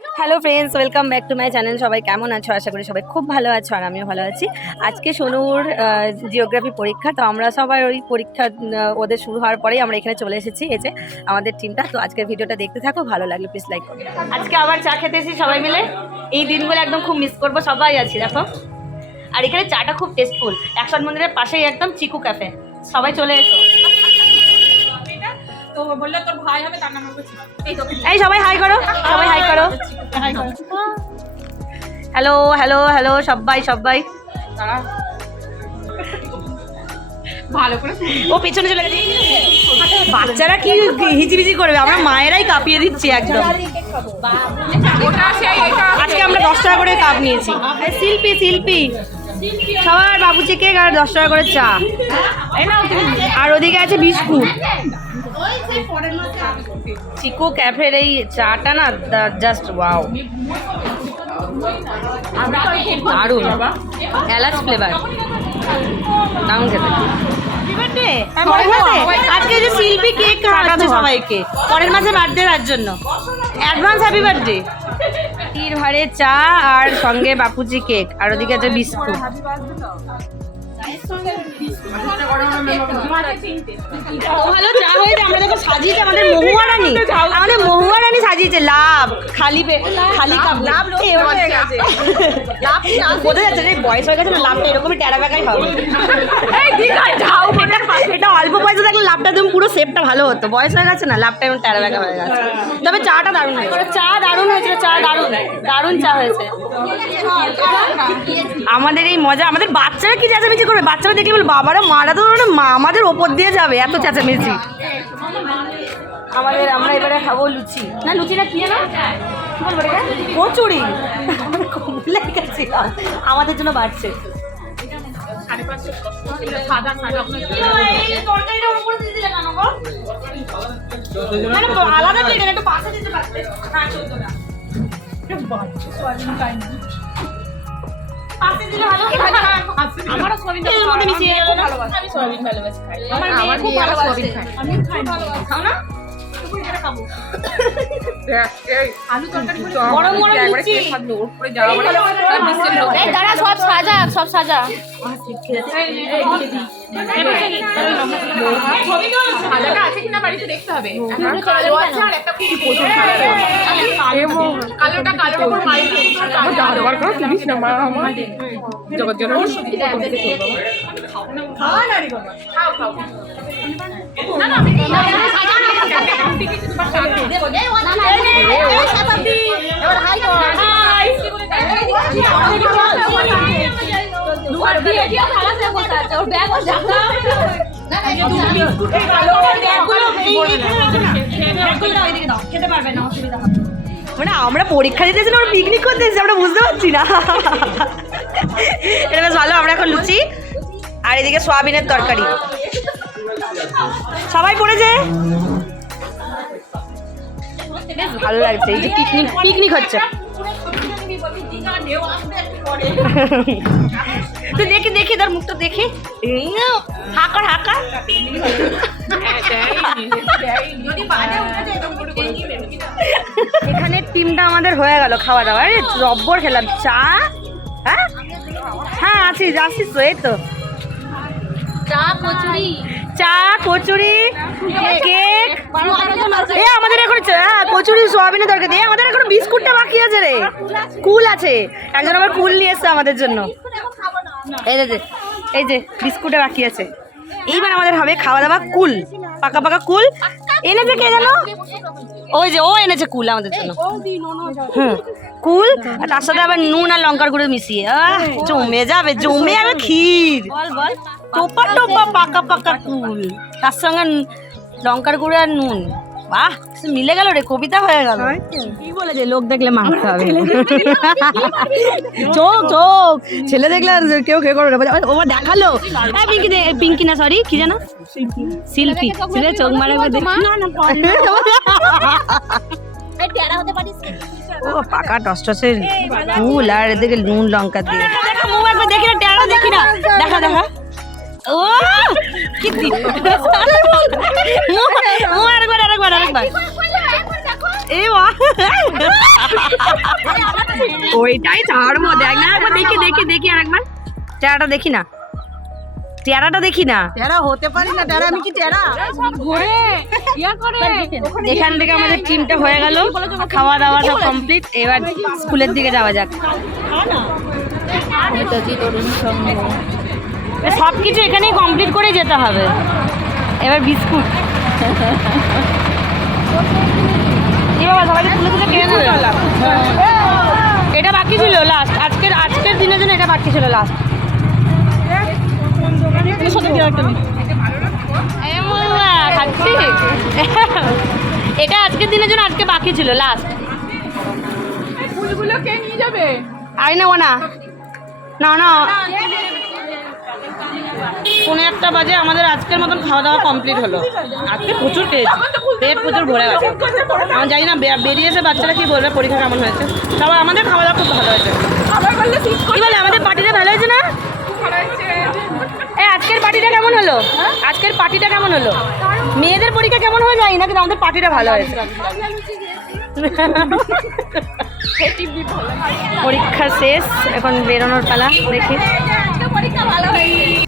Hello friends welcome back to my channel সবাই কেমন আছো? আশা করি সবাই খুব ভালো আছো আর আমিও ভালো আছি। আজকে সোনুর জিওগ্রাফি পরীক্ষা, তো আমরা সবাই ওই পরীক্ষা ওদের শুরু হওয়ার পরেই আমরা এখানে চলে এসেছি, এই যে আমাদের টিমটা তো আজকের ভিডিওটা দেখতে থাকো, ভালো লাগলে প্লিজ লাইক করো। আজকে আবার চা খেতে এসেছি সবাই মিলে। এই দিনগুলো একদম খুব মিস করব, সবাই আছি, দেখো। আর এখানে চাটা খুব টেস্টফুল একশন মন্দিরের পাশেই একদম চিকু ক্যাফে সবাই চলে এসো। তো বললে তোর ভাই হবে তার নাম হবে এই সবাই হাই করো সবাই হাই করো। হ্যালো হ্যালো হ্যালো সবাই সবাই ভালো করে ও পেছনে চলে গেছে। বাচ্চারা কি হিজিবিজি করবে? আমরা মায়েরাই কাঁপিয়ে দিচ্ছি একদম। আজকে আমরা দশ টাকা করে কাপ নিয়েছি। শিল্পী শিল্পী। সবার বাবুচি কেক আর দশ টাকা করে চা। আর ওদিকে আছে বিস্কুট। চিকু ক্যাফের এই চাটা না জাস্ট ওয়াও দারুণ। এলাচ ফ্লেভার দারুণ খেতে। আজকে যে শিল্পী কেক খাওয়াচ্ছে সবাইকে। পরের মাসে বার্থডে তার জন্য। অ্যাডভান্স হ্যাপি বার্থডে তীর ভাড়ে চা আর সঙ্গে বাপুজি কেক আর ওদিকে আছে বিস্কুট। ভালো চা হয়েছে আমরা যখন সাজিয়েছি আমাদের মহুয়া রানী আমাদের মহুয়া রানী সাজিয়েছে লাভ খালি খালি কাপ। লাভ বোঝা যাচ্ছে রে বয়স হয়ে গেছে না লাভটা এরকমই টেরা বেকাই হবে এটা- এটা অল্প পয়সা থাকলে লাভটা একদম পুরো সেপটা ভালো হতো। বয়স হয়ে গেছে না লাভটা এমন টেরা বেকা হয়ে গেছে। তবে চাটা দারুণ হয়েছে। চা দারুণ হয়েছিল চা দারুণ। দারুণ চা হয়েছে। আমাদের এই মজা আমাদের বাচ্চারা কি চেঁচামেচি করবে? বাচ্চারা দেখলে বলে, বাবারা, মারা তো ওরা মা আমাদের ওপর দিয়ে যাবে। এত চেঁচামেচি। আমাদের, আমরা এবারে খাব লুচি। না লুচি না কি না কচুরি। আমাদের জন্য বাড়ছে। মানে আলাদা পাশে দিতে পারতে চলতো না পাশে দিলে ভালো মিশিয়ে গেল না? আমি সোয়াবিন ভালোবাসি খাই আমার মেয়ে খুব ভালোবাসে। আমি খাই খাও না মানে সব সাজা সব সাজা সাজাটা আছে কিনা বাড়িতে দেখতে হবে একটা কালো আছে আর একটা খুব প্রচুর কালো উপর মারিয়ে যা জোগাড় করো তুলিস না মা আমার জগৎ জন খাও খাও না না আমি খেতে পারবে না অসুবিধা হবে মানে আমরা পরীক্ষা দিতেছি না আমরা পিকনিক করতে এসেছি আমরা বুঝতে পারছি না। এটা বেশ ভালো আমরা এখন লুচি আর এদিকে সোয়াবিনের তরকারি। সবাই পড়েছে বেশ ভালো লাগছে এই যে পিকনিক পিকনিক হচ্ছে। তুই দেখি দেখি তোর মুখটা দেখি। হাকার হাকার। এখানে টিমটা আমাদের হয়ে গেল খাওয়া দাওয়া। আরে রব্বর খেলাম চা হ্যাঁ? হ্যাঁ আছিস আসিস তো এই তো। চা কচুরি। চা কচুরি কেক। এ আমাদের এখন হ্যাঁ কচুরি সোয়াবিনের তরকারি। এ আমাদের এখন বিস্কুটটা বাকি আছে রে। কুল আছে। একজন আবার কুল নিয়ে এসছে আমাদের জন্য। এই যে, এই যে বিস্কুটে বাকি আছে। এইবার আমাদের হবে খাওয়া দাওয়া কুল পাকা পাকা কুল। এনেছে কে জানো? ওই যে ও এনেছে কুল আমাদের জন্য। হুম কুল? আর তার সাথে আবার নুন আর লঙ্কার গুঁড়ো মিশিয়ে। আহ জমে যাবে জমে আর ক্ষীর। টোপা টোপা পাকা পাকা কুল। তার সঙ্গে লঙ্কার গুঁড়ো আর নুন। বাহ মিলে গেল রে কবিতা হয়ে গেল। কি বলেছে লোক দেখলে মাংস হবে? চোখ চোখ। ছেলে দেখলে আর কেউ কেউ করবে ও দেখাল। এই পিঙ্কি পিঙ্কি না সরি কি জানো? শিল্পী। ছেলে চোখ মারে একবার দেখ- না না এই টেরা ও পাকা টসটসের ফুল আর এদিকে নুন লঙ্কা দিয়ে। দেখা মুখ একবার দেখি না টেরা দেখি না দেখা দেখা। ও! আরেকবার আরেকবার আরেকবার। ওইটাই ছাড়বো দেখ না একবার দেখি দেখি দেখি আর একবার দেখি না। টেরাটা দেখি না। টেরা হতে পারি না টেরা আমি কি টেরা? এখান থেকে আমাদের টিমটা হয়ে গেল খাওয়া দাওয়া সব কমপ্লিট এবার স্কুলের দিকে যাওয়া যাক। সব কিছু এখানেই কমপ্লিট করে যেতে হবে। এবার বিস্কুট। এটা বাকি ছিল লাস্ট আজকের আজকের দিনের জন্য এটা বাকি ছিল লাস্ট এটা আজকের দিনের জন্য আজকে বাকি ছিল লাস্ট ফুলগুলো কে নিয়ে যাবে? আই নেব না। না না পৌনে একটা বাজে আমাদের আজকের মতন খাওয়া দাওয়া কমপ্লিট হলো। আজকে প্রচুর পেয়েছি পেট প্রচুর ভরে গেছে। আমি জানি না বেরিয়েছে বাচ্চারা কি বলবে পরীক্ষা কেমন হয়েছে? সবাই আমাদের খাওয়া দাওয়া খুব ভালো হয়েছে। কি বলে আমাদের পার্টিটা ভালো হয়েছে না? আজকের পার্টিটা কেমন হলো? আজকের পার্টিটা কেমন হলো? মেয়েদের পরীক্ষা কেমন হয়ে যায় না কিন্তু আমাদের পার্টিটা ভালো হয়েছে। পরীক্ষা শেষ এখন বেরোনোর পালা দেখি। ভালো হয়নি